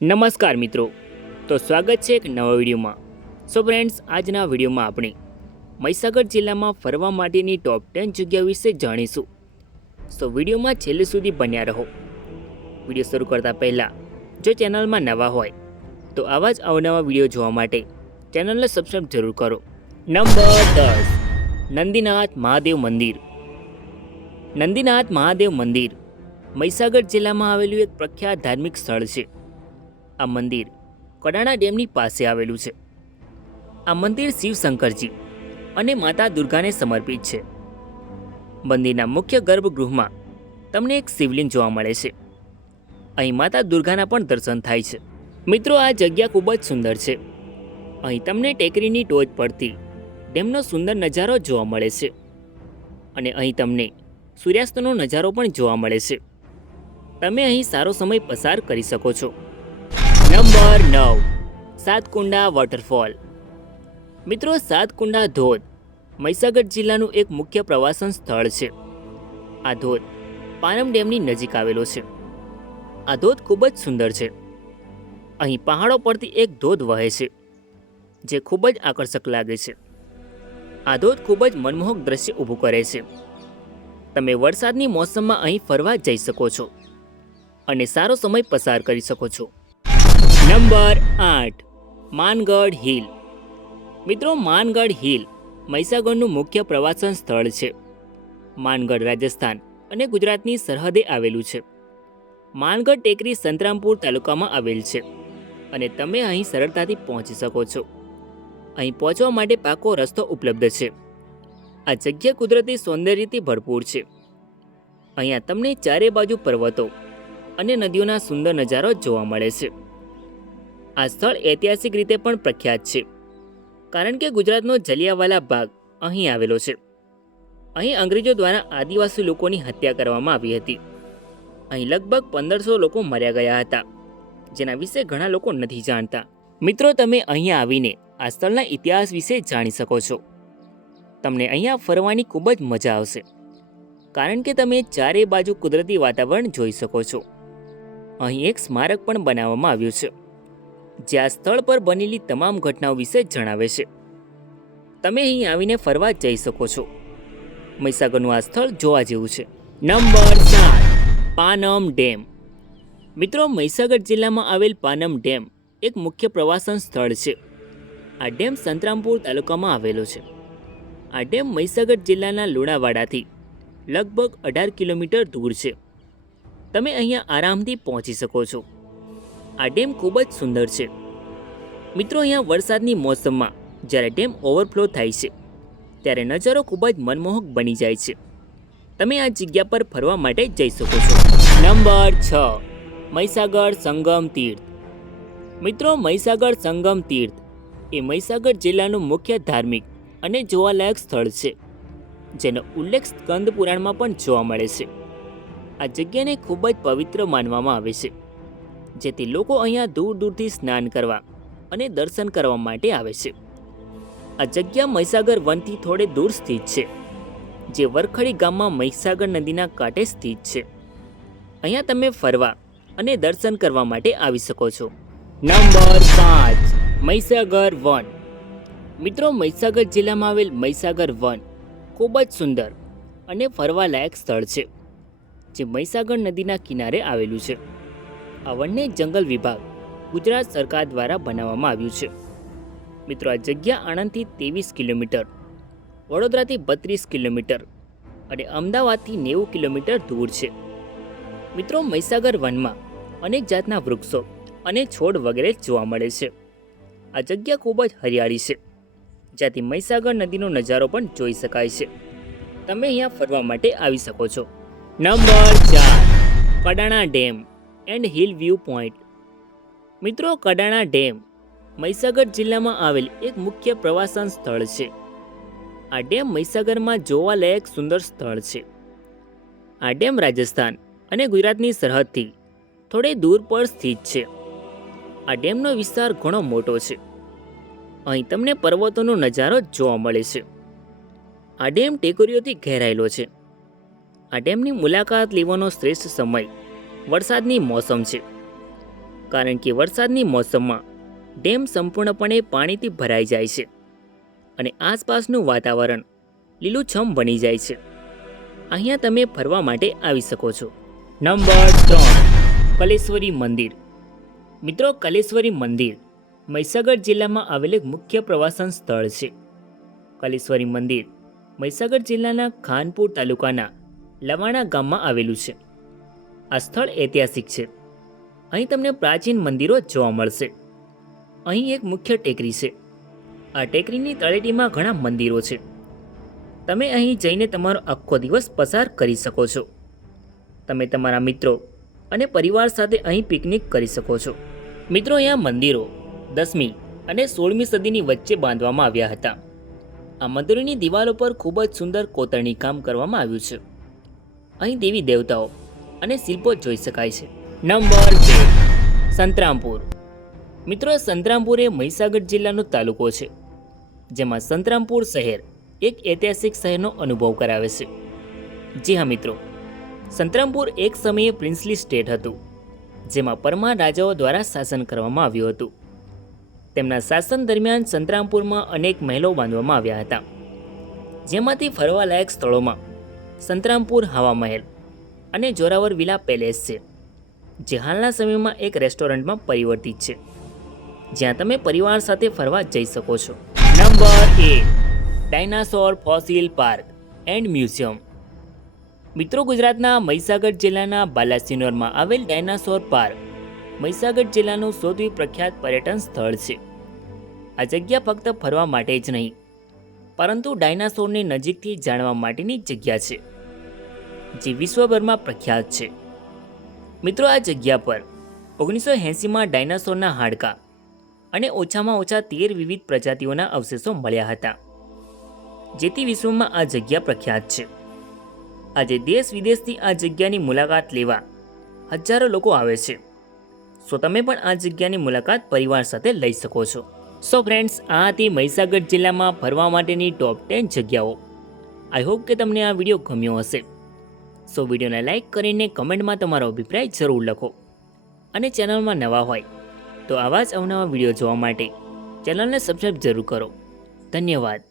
નમસ્કાર મિત્રો, તો સ્વાગત છે એક નવા વિડીયોમાં. સો ફ્રેન્ડ્સ, આજના વિડીયોમાં આપણે મહીસાગર જિલ્લામાં ફરવા માટેની ટોપ 10 જગ્યાઓ વિશે જાણીશું. સો વિડીયોમાં છેલ્લે સુધી બન્યા રહો. વિડીયો શરૂ કરતા પહેલાં જો ચેનલમાં નવા હોય તો આવા જ અવનવા વિડીયો જોવા માટે ચેનલને સબસ્ક્રાઈબ જરૂર કરો. નંબર 10, નંદીનાથ મહાદેવ મંદિર. નંદીનાથ મહાદેવ મંદિર મહીસાગર જિલ્લામાં આવેલું એક પ્રખ્યાત ધાર્મિક સ્થળ છે. આ મંદિર કડાણા ડેમની પાસે આવેલું છે. આ મંદિર શિવ શંકરજી અને માતા દુર્ગાને સમર્પિત છે. મંદિરના મુખ્ય ગર્ભગૃહમાં તમને એક શિવલિંગ જોવા મળે છે. અહીં માતા દુર્ગાના પણ દર્શન થાય છે. મિત્રો, આ જગ્યા ખૂબ જ સુંદર છે. અહીં તમને ટેકરીની ટોચ પરથી ડેમનો સુંદર નજારો જોવા મળે છે અને અહીં તમને સૂર્યાસ્તનો નજારો પણ જોવા મળે છે. તમે અહીં સારો સમય પસાર કરી શકો છો. Number 9, Satkunda waterfall. મિત્રો, સાતકુંડા ધોધ મહીસાગર જિલ્લાનું એક મુખ્ય પ્રવાસન સ્થળ છે. આ ધોધ પાનમ ડેમની નજીક આવેલો છે. આ ધોધ ખૂબ જ સુંદર છે. અહીં પહાડો પરથી એક ધોધ વહે છે જે ખૂબ જ આકર્ષક લાગે છે. આ ધોધ ખૂબ જ મનમોહક દ્રશ્ય ઊભું કરે છે. તમે વરસાદની મોસમમાં અહીં ફરવા જઈ શકો છો અને સારો સમય પસાર કરી શકો છો. Number 8, Mangadh hill. મિત્રો, માનગઢ હિલ મહીસાગરનું મુખ્ય પ્રવાસન સ્થળ છે. માનગઢ રાજસ્થાન અને ગુજરાતની સરહદે આવેલું છે. માનગઢ ટેકરી સંતરામપુર તાલુકામાં આવેલ છે અને તમે અહીં સરળતાથી પહોંચી શકો છો. અહીં પહોંચવા માટે પાકો રસ્તો ઉપલબ્ધ છે. આ જગ્યા કુદરતી સૌંદર્યથી ભરપૂર છે. અહીંયા તમને ચારે બાજુ પર્વતો અને નદીઓના સુંદર નજારો જોવા મળે છે. આ સ્થળ ઐતિહાસિક રીતે પણ પ્રખ્યાત છે કારણ કે ગુજરાતનો જલિયાવાલા બાગ અહીં આવેલો છે. અહીં અંગ્રેજો દ્વારા આદિવાસી લોકોની હત્યા કરવામાં આવી હતી. અહીં લગભગ 1500 લોકો માર્યા ગયા હતા, જેના વિશે ઘણા લોકો નથી જાણતા. મિત્રો, તમે અહીંયા આવીને આ સ્થળના ઇતિહાસ વિશે જાણી શકો છો. તમને અહીંયા ફરવાની ખૂબ જ મજા આવશે કારણ કે તમે ચારે બાજુ કુદરતી વાતાવરણ જોઈ શકો છો. અહીં એક સ્મારક પણ બનાવવામાં આવ્યું છે જે આ સ્થળ પર બનેલી તમામ ઘટનાઓ વિશે જણાવે છે. તમે અહીં આવીને ફરવા જઈ શકો છો. મહીસાગરનું આ સ્થળ જોવા જેવું છે. Number 7, Panam dam. મિત્રો, મહીસાગર જિલ્લામાં આવેલ પાનમ ડેમ એક મુખ્ય પ્રવાસન સ્થળ છે. આ ડેમ સંતરામપુર તાલુકામાં આવેલો છે. આ ડેમ મહીસાગર જિલ્લાના લુણાવાડાથી લગભગ 18 કિલોમીટર દૂર છે. તમે અહીંયા આરામથી પહોંચી શકો છો. આ ડેમ ખૂબ જ સુંદર છે. મિત્રો, અહીંયા વરસાદની મોસમમાં જ્યારે ડેમ ઓવરફ્લો થાય છે ત્યારે નજારો ખૂબ જ મનમોહક બની જાય છે. તમે આ જગ્યા પર ફરવા માટે જઈ શકો છો. નંબર 6, મહીસાગર સંગમ તીર્થ. મિત્રો, મહીસાગર સંગમ તીર્થ એ મહીસાગર જિલ્લાનું મુખ્ય ધાર્મિક અને જોવાલાયક સ્થળ છે જેનો ઉલ્લેખ સ્કંદ પુરાણમાં પણ જોવા મળે છે. આ જગ્યાને ખૂબ જ પવિત્ર માનવામાં આવે છે, જેથી લોકો અહીંયા દૂર દૂરથી સ્નાન કરવા અને દર્શન કરવા માટે આવે છે. આ જગ્યા મહીસાગર વનથી થોડે દૂર સ્થિત છે, જે વરખડી ગામમાં મહીસાગર નદીના કાંઠે સ્થિત છે. અહીંયા તમે ફરવા અને દર્શન કરવા માટે આવી શકો છો. Number 5, Mahisagar one. મિત્રો, મહીસાગર જિલ્લામાં આવેલ મહીસાગર વન ખૂબ જ સુંદર અને ફરવાલાયક સ્થળ છે જે મહીસાગર નદીના કિનારે આવેલું છે. આ વનને જંગલ વિભાગ ગુજરાત સરકાર દ્વારા બનાવવામાં આવ્યું છે. મિત્રો, આ જગ્યા આણંદથી 23 કિલોમીટર, વડોદરાથી 32 કિલોમીટર અને અમદાવાદથી 90 કિલોમીટર દૂર છે. મિત્રો, મહીસાગર વનમાં અનેક જાતના વૃક્ષો અને છોડ વગેરે જોવા મળે છે. આ જગ્યા ખૂબ જ હરિયાળી છે, જ્યાંથી મહીસાગર નદીનો નજારો પણ જોઈ શકાય છે. તમે અહીંયા ફરવા માટે આવી શકો છો. Number 4, Kadana dam and hill view point. મિત્રો, કડાણા ડેમ મહીસાગર જિલ્લામાં આવેલ એક મુખ્ય પ્રવાસન સ્થળ છે. આ ડેમ મહીસાગરમાં જોવાલાયક સુંદર સ્થળ છે. આ ડેમ રાજસ્થાન અને ગુજરાતની સરહદથી થોડે દૂર પર સ્થિત છે. આ ડેમનો વિસ્તાર ઘણો મોટો છે. અહીં તમને પર્વતોનો નજારો જોવા મળે છે. આ ડેમ ટેકરીઓથી ઘેરાયેલો છે. આ ડેમની મુલાકાત લેવાનો શ્રેષ્ઠ સમય વરસાદની મોસમ છે. કારણ કે વરસાદની મોસમમાં ડેમ સંપૂર્ણપણે પાણીથી ભરાઈ જાય છે અને આસપાસનું વાતાવરણ લીલુંછમ બની જાય છે. અહીંયા તમે ફરવા માટે આવી શકો છો. નંબર 3, કલેશ્વરી મંદિર. મિત્રો, કલેશ્વરી મંદિર મહીસાગર જિલ્લામાં આવેલ એક મુખ્ય પ્રવાસન સ્થળ છે. કલેશ્વરી મંદિર મહીસાગર જિલ્લાના ખાનપુર તાલુકાના લવાણા ગામમાં આવેલું છે. આ સ્થળ ઐતિહાસિક છે. અહીં તમને પ્રાચીન મંદિરો જોવા મળશે. અહીં એક મુખ્ય ટેકરી છે. આ ટેકરીની તળેટીમાં ઘણા મંદિરો છે. તમે અહીં જઈને તમારો આખો દિવસ પસાર કરી શકો છો. તમે તમારા મિત્રો અને પરિવાર સાથે અહીં પિકનિક કરી શકો છો. મિત્રો, અહીંયા મંદિરો 10મી અને 16મી સદીની વચ્ચે બાંધવામાં આવ્યા હતા. આ મંદિરોની દિવાલો પર ખૂબ જ સુંદર કોતરણી કામ કરવામાં આવ્યું છે. અહીં દેવી દેવતાઓ અને શિલ્પો જોઈ શકાય છે. નંબર 2, સંતરામપુર. મિત્રો, સંતરામપુર એ મહીસાગર જિલ્લાનો તાલુકો છે, જેમાં સંતરામપુર શહેર એક ઐતિહાસિક શહેરનો અનુભવ કરાવે છે. જી હા મિત્રો, સંતરામપુર એક સમયે પ્રિન્સલી સ્ટેટ હતું, જેમાં પરમાર રાજાઓ દ્વારા શાસન કરવામાં આવ્યું હતું. તેમના શાસન દરમિયાન સંતરામપુરમાં અનેક મહેલો બાંધવામાં આવ્યા હતા, જેમાંથી ફરવાલાયક સ્થળોમાં સંતરામપુર હવા મહેલ અને જોરાવર વિલા પેલેસ છે, જે હાલના સમયમાં એક રેસ્ટોરન્ટમાં પરિવર્તિત છે, જ્યાં તમે પરિવાર સાથે ફરવા જઈ શકો છો. Number 1, dinosaur fossil park and museum. મિત્રો, ગુજરાતના મહીસાગર જિલ્લાના બાલાસિનોરમાં આવેલ ડાયનાસોર પાર્ક મહીસાગર જિલ્લાનું સૌથી પ્રખ્યાત પર્યટન સ્થળ છે. આ જગ્યા ફક્ત ફરવા માટે જ નહીં, પરંતુ ડાયનાસોરને નજીકથી જાણવા માટેની જગ્યા છે, જે વિશ્વભરમાં પ્રખ્યાત છે. મિત્રો, આ જગ્યા પર 1980માં ડાયનાસોરના હાડકાં અને ઓછામાં ઓછા 13 વિવિધ પ્રજાતિઓના અવશેષો મળ્યા હતા, જેથી વિશ્વમાં આ જગ્યા પ્રખ્યાત છે. આજે દેશ વિદેશથી આ જગ્યાની મુલાકાત લેવા હજારો લોકો આવે છે. સો તમે પણ આ જગ્યાની મુલાકાત પરિવાર સાથે લઈ શકો છો. સો ફ્રેન્ડ્સ, આ હતી મહીસાગર જિલ્લામાં ફરવા માટેની ટોપ 10 જગ્યાઓ. આઈ હોપ કે તમને આ વિડીયો ગમ્યો હશે. સો વિડીયોને લાઇક કરીને કમેન્ટમાં તમારો અભિપ્રાય જરૂર લખો. અને ચેનલમાં નવા હોય તો આવા જ અવનવા વિડીયો જોવા માટે ચેનલને સબસ્ક્રાઈબ જરૂર કરો. ધન્યવાદ.